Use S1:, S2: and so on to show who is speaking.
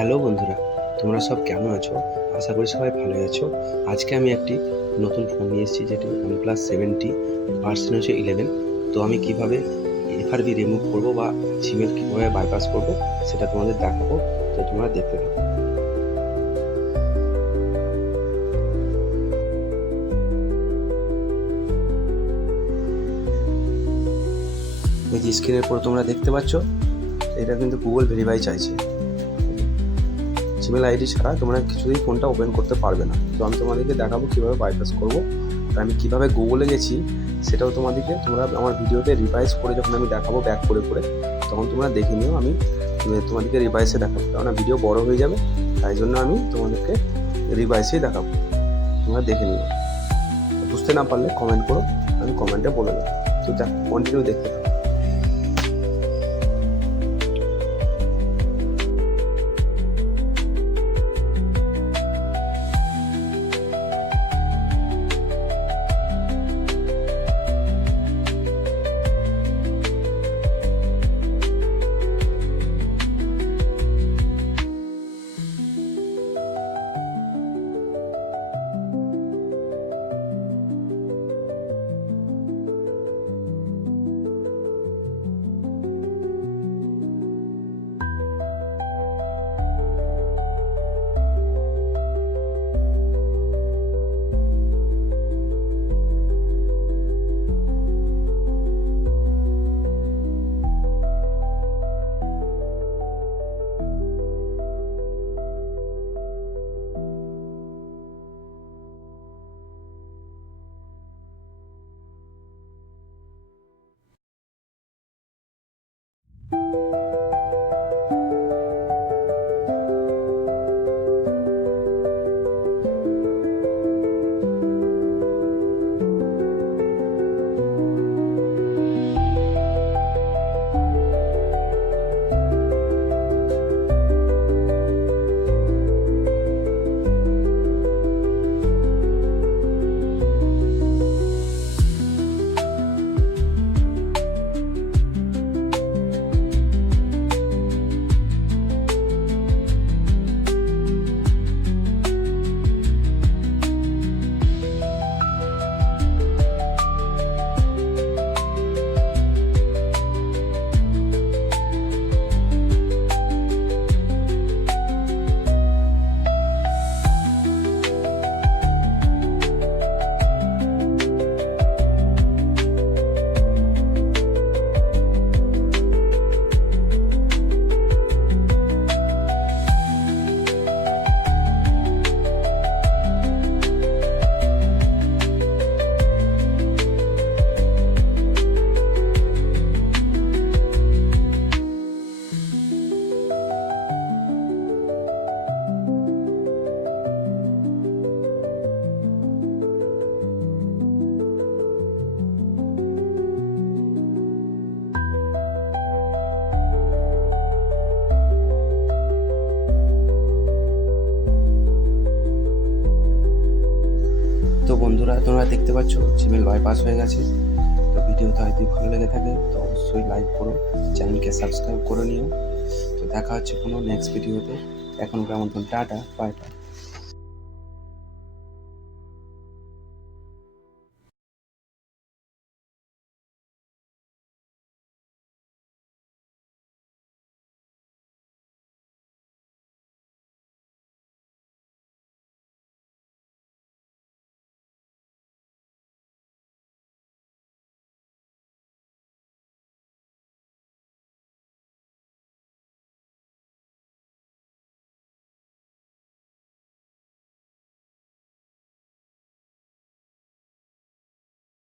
S1: Hello বন্ধুরা, তোমরা সব কেমন আছো? আশা করি সবাই ভালো আছো। আজকে আমি একটি নতুন ফোন নিয়ে এসেছি যেটি ওয়ান প্লাস সেভেনটি ভার্সন হচ্ছে ইলেভেন তো আমি কীভাবে এফআরবি রিমুভ করব বা জিমেল কীভাবে বাইপাস করব, সেটা তোমাদের দেখাবো। তো তোমরা দেখতে থাকো। এই যে স্ক্রিনের পর তোমরা দেখতে পাচ্ছ, এটা কিন্তু গুগল ভেরিফাই চাইছে। জিমেল আইডি ছাড়া তোমরা কিছুতেই ফোনটা ওপেন করতে পারবে না। তো আমি তোমাদেরকে দেখাবো কীভাবে বাইপাস করব, আর আমি কীভাবে গুগলে গেছি সেটাও তোমাদেরকে তোমরা আমার ভিডিওতে রিভাইজ করে যখন আমি দেখাবো ব্যাক করে করে, তখন তোমরা দেখে নিও। আমি তোমাদেরকে রিভাইসে দেখাবো, কেননা ভিডিও বড় হয়ে যাবে, তাই জন্য আমি তোমাদেরকে রিভাইসেই দেখাবো। তোমরা দেখে নিও। বুঝতে না পারলে কমেন্ট করো, আমি কমেন্টে বলে দেবো। তো দেখ কন্টিনিউ দেখতে থাকো। বন্ধুরা, তোমরা দেখতে পাচ্ছ, জিমেল বাইপাস হয়ে গেছে। তো ভিডিওটা হয়তো ভালো লেগে থাকে, তো অবশ্যই লাইক করো, চ্যানেলকে সাবস্ক্রাইব করে নিও। তো দেখা হচ্ছে কোনো নেক্সট ভিডিওতে এখন কেমন টাটা বাই বাই